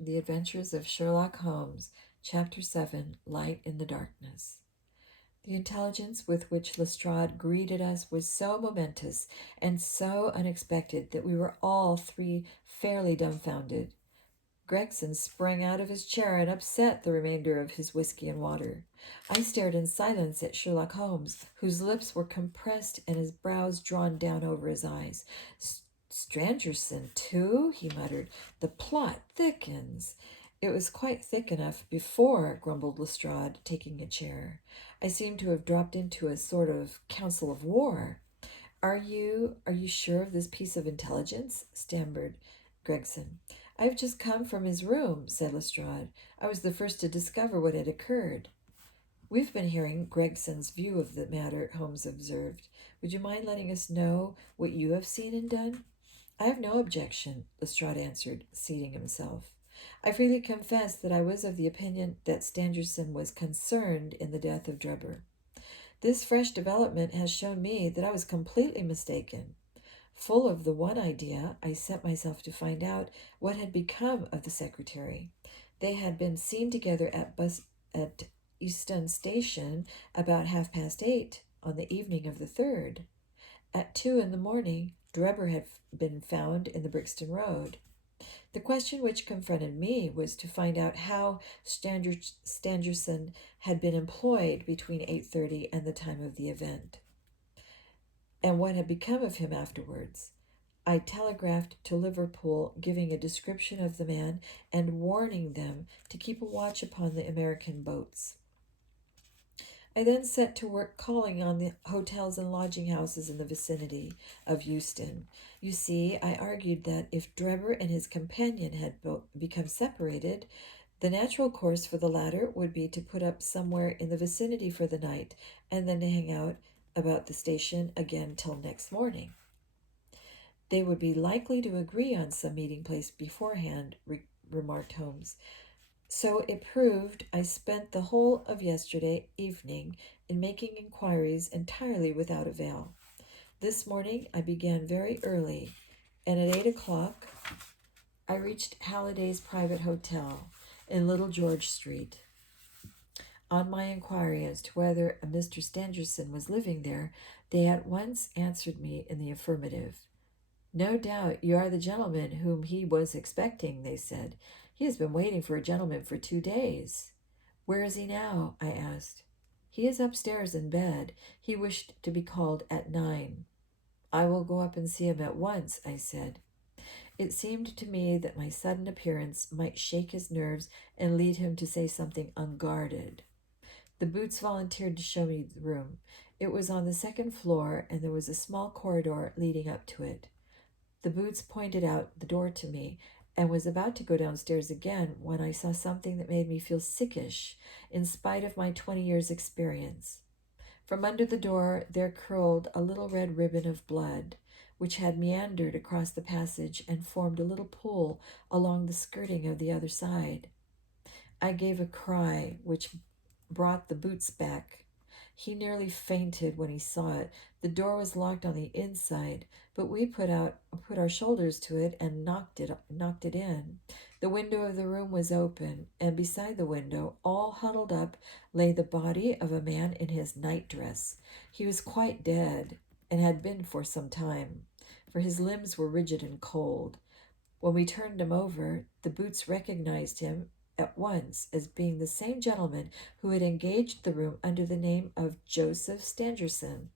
The Adventures of Sherlock Holmes, Chapter 7, Light in the Darkness. The intelligence with which Lestrade greeted us was so momentous and so unexpected that we were all three fairly dumbfounded. Gregson sprang out of his chair and upset the remainder of his whiskey and water. I stared in silence at Sherlock Holmes, whose lips were compressed and his brows drawn down over his eyes. Strangerson, too? He muttered. The plot thickens. It was quite thick enough before, grumbled Lestrade, taking a chair. I seemed to have dropped into a sort of council of war. Are you sure of this piece of intelligence? Stammered Gregson. I've just come from his room, said Lestrade. I was the first to discover what had occurred. We've been hearing Gregson's view of the matter, Holmes observed. Would you mind letting us know what you have seen and done? I have no objection, Lestrade answered, seating himself. I freely confess that I was of the opinion that Stangerson was concerned in the death of Drebber. This fresh development has shown me that I was completely mistaken. Full of the one idea, I set myself to find out what had become of the secretary. They had been seen together at Euston Station about 8:30 on the evening of the 3rd. At 2 in the morning, Drebber had been found in the Brixton Road. The question which confronted me was to find out how Stangerson had been employed between 8:30 and the time of the event, and what had become of him afterwards. I telegraphed to Liverpool, giving a description of the man and warning them to keep a watch upon the American boats. I then set to work calling on the hotels and lodging houses in the vicinity of Euston. You see, I argued that if Drebber and his companion had become separated, the natural course for the latter would be to put up somewhere in the vicinity for the night, and then to hang out about the station again till next morning. They would be likely to agree on some meeting place beforehand, remarked Holmes. So it proved. I spent the whole of yesterday evening in making inquiries entirely without avail. This morning I began very early, and at 8 o'clock I reached Halliday's private hotel in Little George Street. On my inquiry as to whether a Mr. Stangerson was living there, they at once answered me in the affirmative. No doubt you are the gentleman whom he was expecting, they said. He has been waiting for a gentleman for 2 days. Where is he now? I asked. He is upstairs in bed. He wished to be called at 9. I will go up and see him at once, I said. It seemed to me that my sudden appearance might shake his nerves and lead him to say something unguarded. The Boots volunteered to show me the room. It was on the 2nd floor, and there was a small corridor leading up to it. The Boots pointed out the door to me, and was about to go downstairs again when I saw something that made me feel sickish, in spite of my 20 years' experience. From under the door there curled a little red ribbon of blood, which had meandered across the passage and formed a little pool along the skirting of the other side. I gave a cry which brought the Boots back. He nearly fainted when he saw it. The door was locked on the inside, but we put our shoulders to it and knocked it in. The window of the room was open, and beside the window, all huddled up, lay the body of a man in his nightdress. He was quite dead, and had been for some time, for his limbs were rigid and cold. When we turned him over, the Boots recognized him at once as being the same gentleman who had engaged the room under the name of Joseph Stangerson.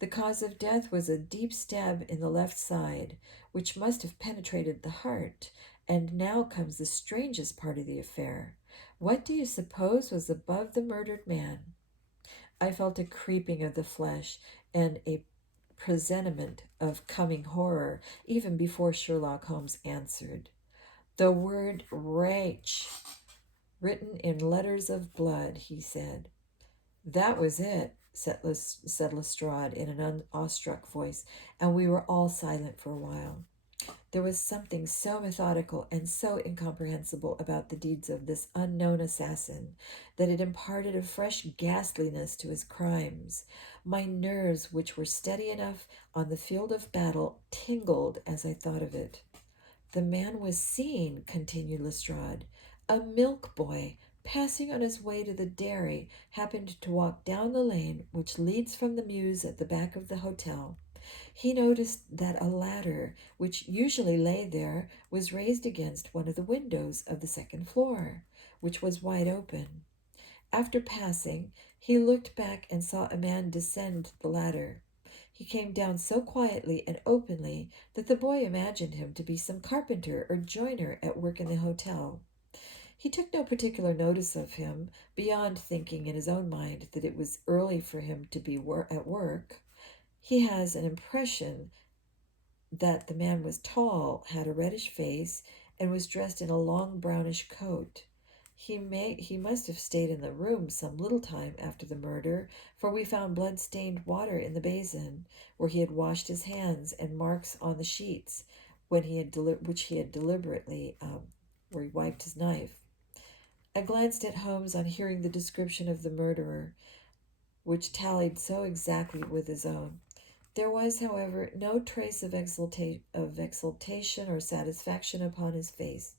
The cause of death was a deep stab in the left side, which must have penetrated the heart. And now comes the strangest part of the affair. What do you suppose was above the murdered man? I felt a creeping of the flesh and a presentiment of coming horror, even before Sherlock Holmes answered. The word wretch, written in letters of blood, he said. That was it, said Lestrade in an awestruck voice, and we were all silent for a while. There was something so methodical and so incomprehensible about the deeds of this unknown assassin that it imparted a fresh ghastliness to his crimes. My nerves, which were steady enough on the field of battle, tingled as I thought of it. The man was seen, continued Lestrade. A milk boy, passing on his way to the dairy, happened to walk down the lane which leads from the mews at the back of the hotel. He noticed that a ladder, which usually lay there, was raised against one of the windows of the second floor, which was wide open. After passing, he looked back and saw a man descend the ladder. He came down so quietly and openly that the boy imagined him to be some carpenter or joiner at work in the hotel. He took no particular notice of him, beyond thinking in his own mind that it was early for him to be at work. He has an impression that the man was tall, had a reddish face, and was dressed in a long brownish coat. He must have stayed in the room some little time after the murder, for we found blood-stained water in the basin, where he had washed his hands, and marks on the sheets which he had deliberately where he wiped his knife. I glanced at Holmes on hearing the description of the murderer, which tallied so exactly with his own. There was, however, no trace of exultation or satisfaction upon his face.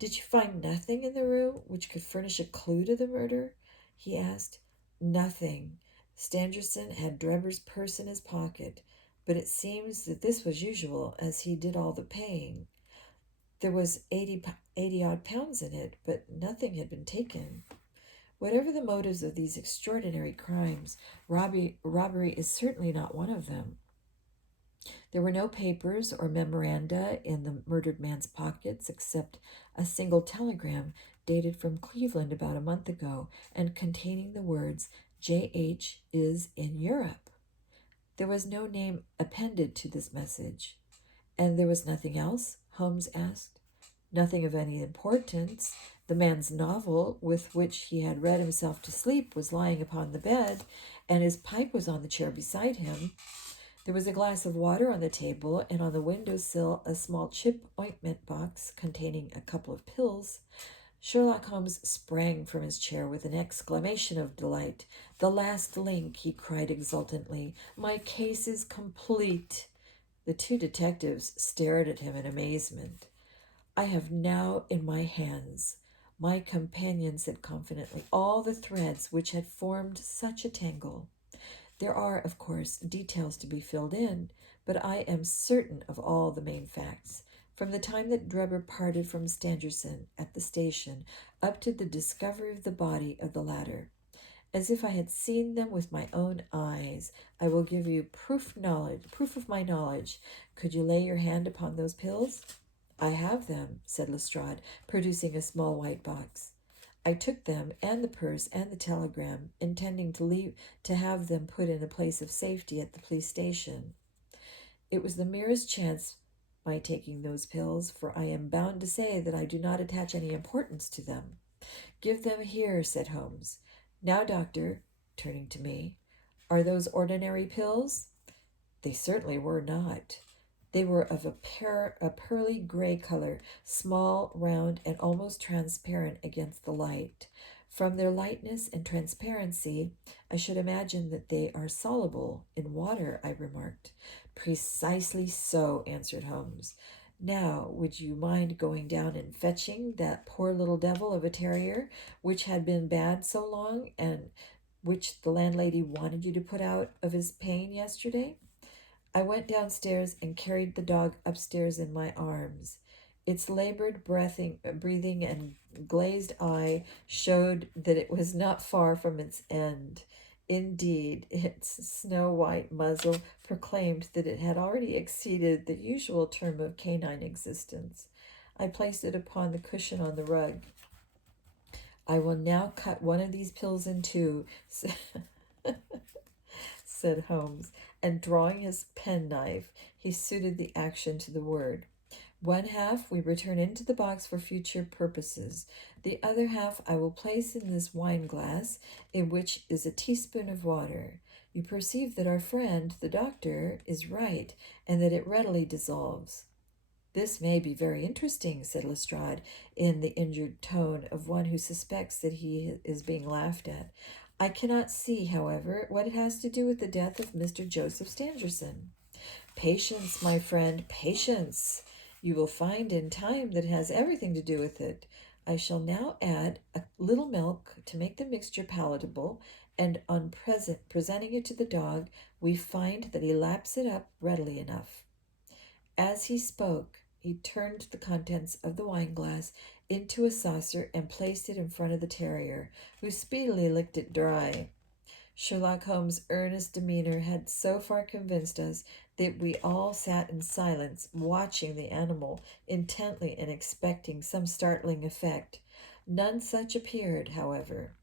"Did you find nothing in the room which could furnish a clue to the murder?" he asked. "Nothing. Stangerson had Drebber's purse in his pocket, but it seems that this was usual, as he did all the paying. There was 80 odd pounds in it, but nothing had been taken. Whatever the motives of these extraordinary crimes, robbery is certainly not one of them. There were no papers or memoranda in the murdered man's pockets except a single telegram dated from Cleveland about a month ago and containing the words, 'J.H. is in Europe.' There was no name appended to this message." "And there was nothing else?" Holmes asked. "Nothing of any importance. The man's novel, with which he had read himself to sleep, was lying upon the bed, and his pipe was on the chair beside him. There was a glass of water on the table, and on the window sill a small chip ointment box containing a couple of pills." Sherlock Holmes sprang from his chair with an exclamation of delight. "The last link!" he cried exultantly. "My case is complete." The two detectives stared at him in amazement. "I have now in my hands," my companion said confidently, "all the threads which had formed such a tangle. There are, of course, details to be filled in, but I am certain of all the main facts, from the time that Drebber parted from Stangerson at the station up to the discovery of the body of the latter. As if I had seen them with my own eyes, I will give you proof of my knowledge. Could you lay your hand upon those pills?" "I have them," said Lestrade, producing a small white box. "I took them and the purse and the telegram, intending to have them put in a place of safety at the police station. It was the merest chance my taking those pills, for I am bound to say that I do not attach any importance to them." "Give them here," said Holmes. "Now, doctor," turning to me, "are those ordinary pills?" They certainly were not. They were of a pearly gray color, small, round, and almost transparent against the light. From their lightness and transparency, I should imagine that they are soluble in water, I remarked. "Precisely so," answered Holmes. "Now, would you mind going down and fetching that poor little devil of a terrier, which had been bad so long, and which the landlady wanted you to put out of his pain yesterday?" I went downstairs and carried the dog upstairs in my arms. Its labored breathing and glazed eye showed that it was not far from its end. Indeed, its snow-white muzzle proclaimed that it had already exceeded the usual term of canine existence. I placed it upon the cushion on the rug. "I will now cut one of these pills in two," said Holmes, and drawing his penknife, he suited the action to the word. "One half we return into the box for future purposes. The other half I will place in this wine glass, in which is a teaspoon of water. You perceive that our friend, the doctor, is right, and that it readily dissolves." "This may be very interesting," said Lestrade, in the injured tone of one who suspects that he is being laughed at. "I cannot see, however, what it has to do with the death of Mr. Joseph Stangerson." "Patience, my friend, patience. You will find in time that it has everything to do with it. I shall now add a little milk to make the mixture palatable, and on presenting it to the dog, we find that he laps it up readily enough. As he spoke, he turned the contents of the wineglass into a saucer and placed it in front of the terrier, who speedily licked it dry. Sherlock Holmes' earnest demeanor had so far convinced us that we all sat in silence, watching the animal intently and expecting some startling effect. None such appeared, however.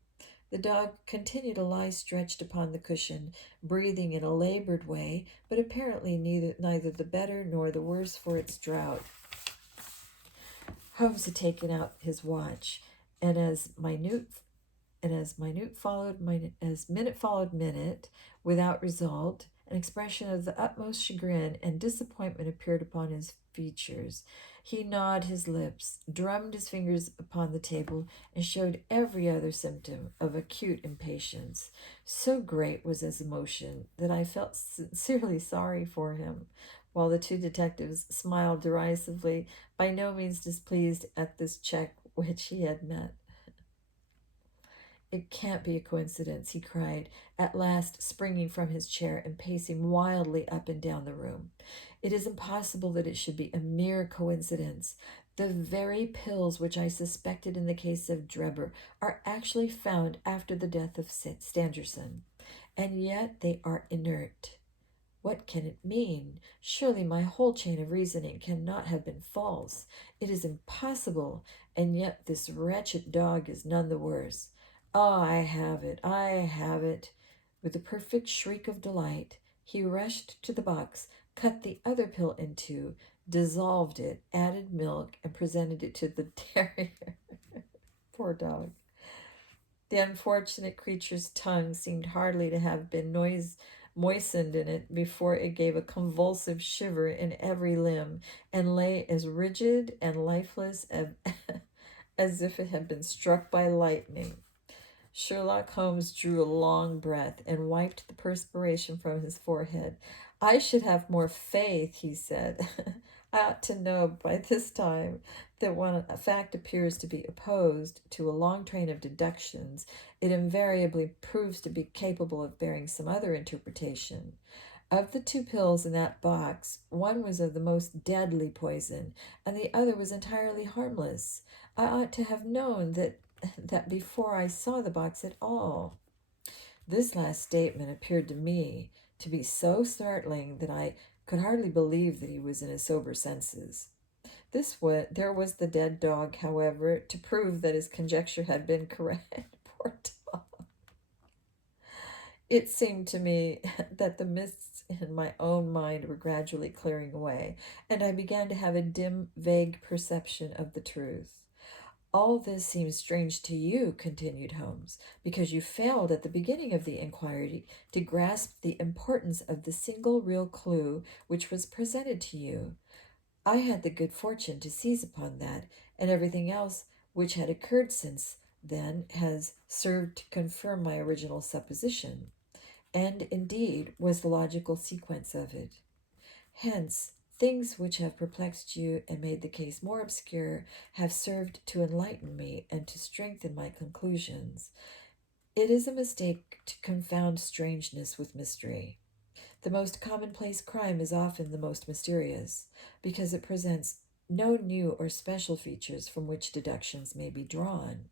The dog continued to lie stretched upon the cushion, breathing in a labored way, but apparently neither the better nor the worse for its drought. Holmes had taken out his watch, and as minute followed minute, without result, an expression of the utmost chagrin and disappointment appeared upon his features. He gnawed his lips, drummed his fingers upon the table, and showed every other symptom of acute impatience. So great was his emotion that I felt sincerely sorry for him, while the two detectives smiled derisively, by no means displeased at this check which he had met. "It can't be a coincidence," he cried, at last springing from his chair and pacing wildly up and down the room. "It is impossible that it should be a mere coincidence. The very pills which I suspected in the case of Drebber are actually found after the death of Stangerson, and yet they are inert. What can it mean? Surely my whole chain of reasoning cannot have been false. It is impossible, and yet this wretched dog is none the worse. Oh, I have it, I have it." With a perfect shriek of delight, he rushed to the box, cut the other pill in two, dissolved it, added milk, and presented it to the terrier. Poor dog. The unfortunate creature's tongue seemed hardly to have been moistened in it before it gave a convulsive shiver in every limb, and lay as rigid and lifeless as if it had been struck by lightning. Sherlock Holmes drew a long breath and wiped the perspiration from his forehead. "I should have more faith," he said. "I ought to know by this time that when a fact appears to be opposed to a long train of deductions, it invariably proves to be capable of bearing some other interpretation. Of the two pills in that box, one was of the most deadly poison, and the other was entirely harmless. I ought to have known that before I saw the box at all." This last statement appeared to me to be so startling that I could hardly believe that he was in his sober senses. There was the dead dog, however, to prove that his conjecture had been correct. Poor dog. It seemed to me that the mists in my own mind were gradually clearing away, and I began to have a dim, vague perception of the truth. "All this seems strange to you," continued Holmes, "because you failed at the beginning of the inquiry to grasp the importance of the single real clue which was presented to you. I had the good fortune to seize upon that, and everything else which had occurred since then has served to confirm my original supposition, and indeed was the logical sequence of it. Hence, things which have perplexed you and made the case more obscure have served to enlighten me and to strengthen my conclusions. It is a mistake to confound strangeness with mystery. The most commonplace crime is often the most mysterious, because it presents no new or special features from which deductions may be drawn.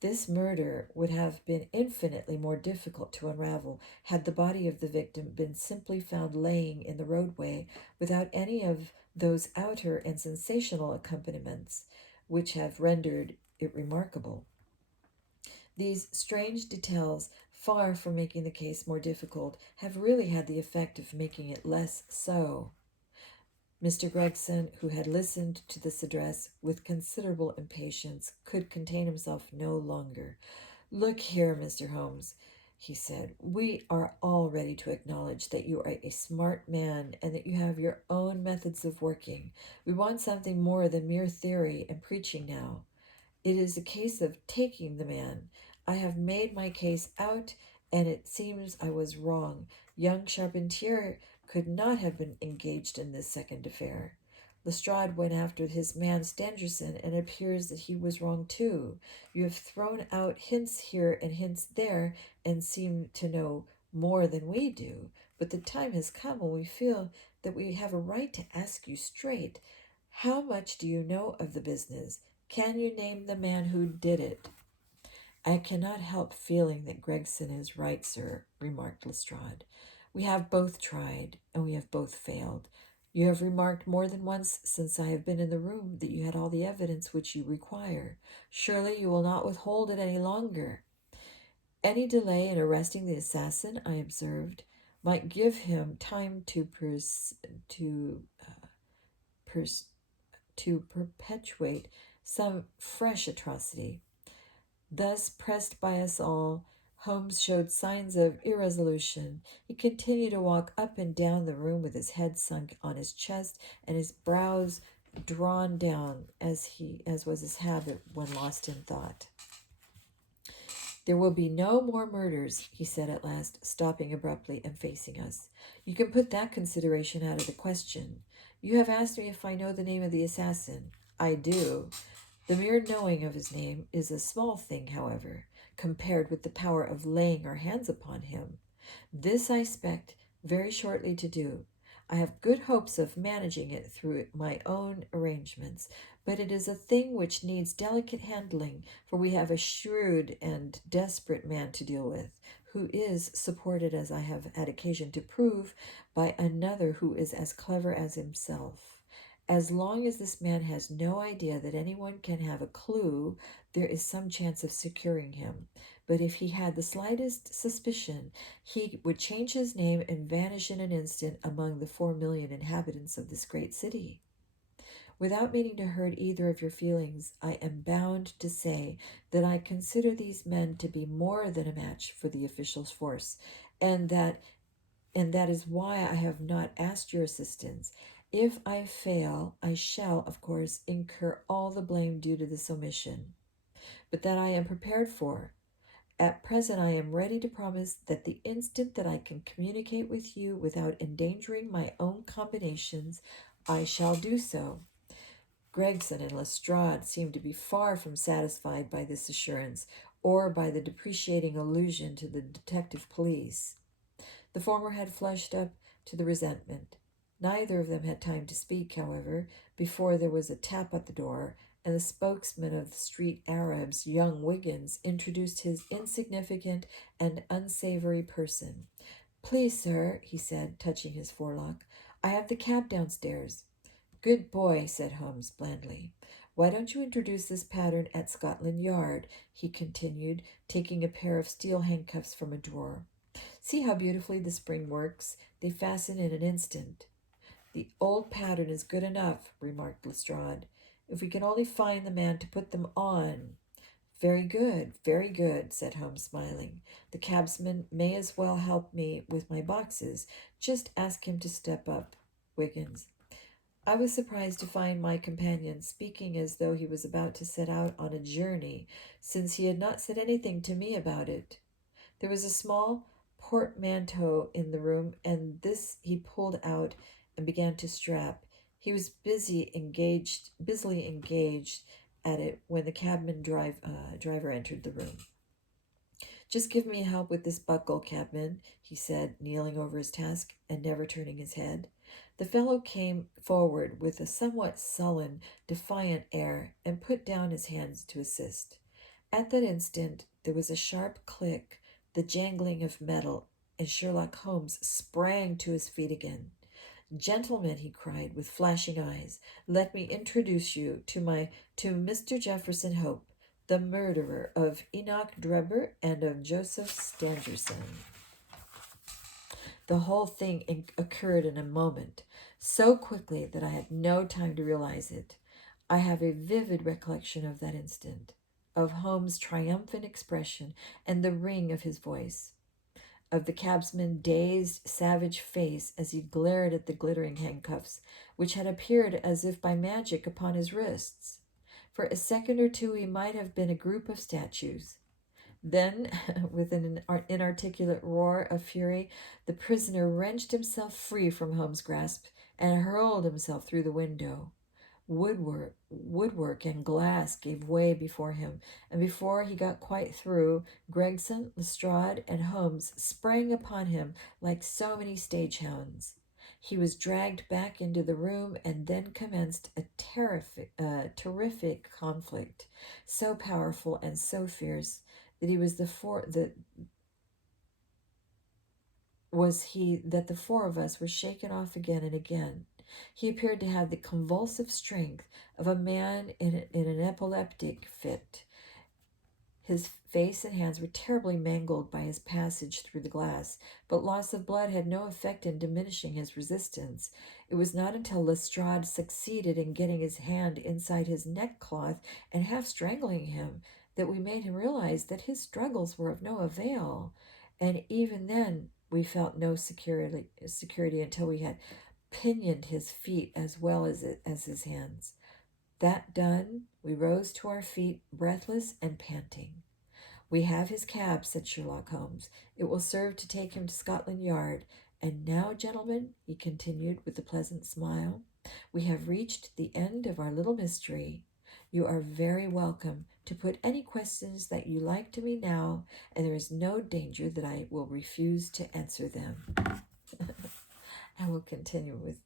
This murder would have been infinitely more difficult to unravel had the body of the victim been simply found laying in the roadway without any of those outer and sensational accompaniments which have rendered it remarkable. These strange details, far from making the case more difficult, have really had the effect of making it less so." Mr. Gregson, who had listened to this address with considerable impatience, could contain himself no longer. "Look here, Mr. Holmes," he said, "we are all ready to acknowledge that you are a smart man and that you have your own methods of working. We want something more than mere theory and preaching now. It is a case of taking the man. I have made my case out, and it seems I was wrong. Young Charpentier could not have been engaged in this second affair. Lestrade went after his man Stangerson, and it appears that he was wrong too. You have thrown out hints here and hints there, and seem to know more than we do. But the time has come when we feel that we have a right to ask you straight. How much do you know of the business? Can you name the man who did it? I cannot help feeling that Gregson is right, sir, remarked Lestrade. We have both tried, and we have both failed. You have remarked more than once since I have been in the room that you had all the evidence which you require. Surely you will not withhold it any longer. Any delay in arresting the assassin, I observed, might give him time to pers- to perpetuate some fresh atrocity. Thus, pressed by us all, Holmes showed signs of irresolution. He continued to walk up and down the room with his head sunk on his chest and his brows drawn down as was his habit when lost in thought. There will be no more murders, he said at last, stopping abruptly and facing us. You can put that consideration out of the question. You have asked me if I know the name of the assassin. I do. The mere knowing of his name is a small thing, however, compared with the power of laying our hands upon him. This I expect very shortly to do. I have good hopes of managing it through my own arrangements, but it is a thing which needs delicate handling, for we have a shrewd and desperate man to deal with, who is supported, as I have had occasion to prove, by another who is as clever as himself. As long as this man has no idea that anyone can have a clue, there is some chance of securing him. But if he had the slightest suspicion, he would change his name and vanish in an instant among the 4,000,000 inhabitants of this great city. Without meaning to hurt either of your feelings, I am bound to say that I consider these men to be more than a match for the official's force, and that is why I have not asked your assistance. If I fail, I shall, of course, incur all the blame due to this omission, but that I am prepared for. At present, I am ready to promise that the instant that I can communicate with you without endangering my own combinations, I shall do so. Gregson and Lestrade seemed to be far from satisfied by this assurance, or by the depreciating allusion to the detective police. The former had flushed up to the resentment. Neither of them had time to speak, however, before there was a tap at the door, and the spokesman of the street Arabs, young Wiggins, introduced his insignificant and unsavory person. Please, sir, he said, touching his forelock, I have the cab downstairs. Good boy, said Holmes blandly. Why don't you introduce this pattern at Scotland Yard? He continued, taking a pair of steel handcuffs from a drawer. See how beautifully the spring works. They fasten in an instant. The old pattern is good enough, remarked Lestrade. If we can only find the man to put them on. Very good, said Holmes, smiling. The cabsman may as well help me with my boxes. Just ask him to step up, Wiggins. I was surprised to find my companion speaking as though he was about to set out on a journey, since he had not said anything to me about it. There was a small portmanteau in the room, and this he pulled out and began to strap. He was busily engaged at it when the driver entered the room. Just give me help with this buckle, cabman, he said, kneeling over his task and never turning his head. The fellow came forward with a somewhat sullen, defiant air and put down his hands to assist. At that instant there was a sharp click, the jangling of metal, and Sherlock Holmes sprang to his feet again. Gentlemen, he cried with flashing eyes, let me introduce you to Mr. Jefferson Hope, the murderer of Enoch Drebber and of Joseph Stangerson. The whole thing occurred in a moment, so quickly that I had no time to realize it. I have a vivid recollection of that instant, of Holmes' triumphant expression and the ring of his voice, of the cabman's dazed, savage face as he glared at the glittering handcuffs, which had appeared as if by magic upon his wrists. For a second or two he might have been a group of statues. Then, with an inarticulate roar of fury, the prisoner wrenched himself free from Holmes' grasp and hurled himself through the window. Woodwork and glass gave way before him, and before he got quite through, Gregson, Lestrade, and Holmes sprang upon him like so many stagehounds. He was dragged back into the room, and then commenced a terrific conflict, so powerful and so fierce that he was the four that was he that the four of us were shaken off again and again. He appeared to have the convulsive strength of a man in an epileptic fit. His face and hands were terribly mangled by his passage through the glass, but loss of blood had no effect in diminishing his resistance. It was not until Lestrade succeeded in getting his hand inside his neckcloth and half strangling him that we made him realize that his struggles were of no avail. And even then, we felt no security until we had pinioned his feet as well as his hands. That done, we rose to our feet, breathless and panting. "We have his cab," said Sherlock Holmes. "It will serve to take him to Scotland Yard. And now, gentlemen," he continued with a pleasant smile, "we have reached the end of our little mystery. You are very welcome to put any questions that you like to me now, and there is no danger that I will refuse to answer them." I will continue with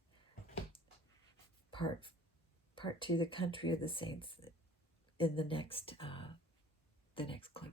part two, the country of the saints, in the next clip.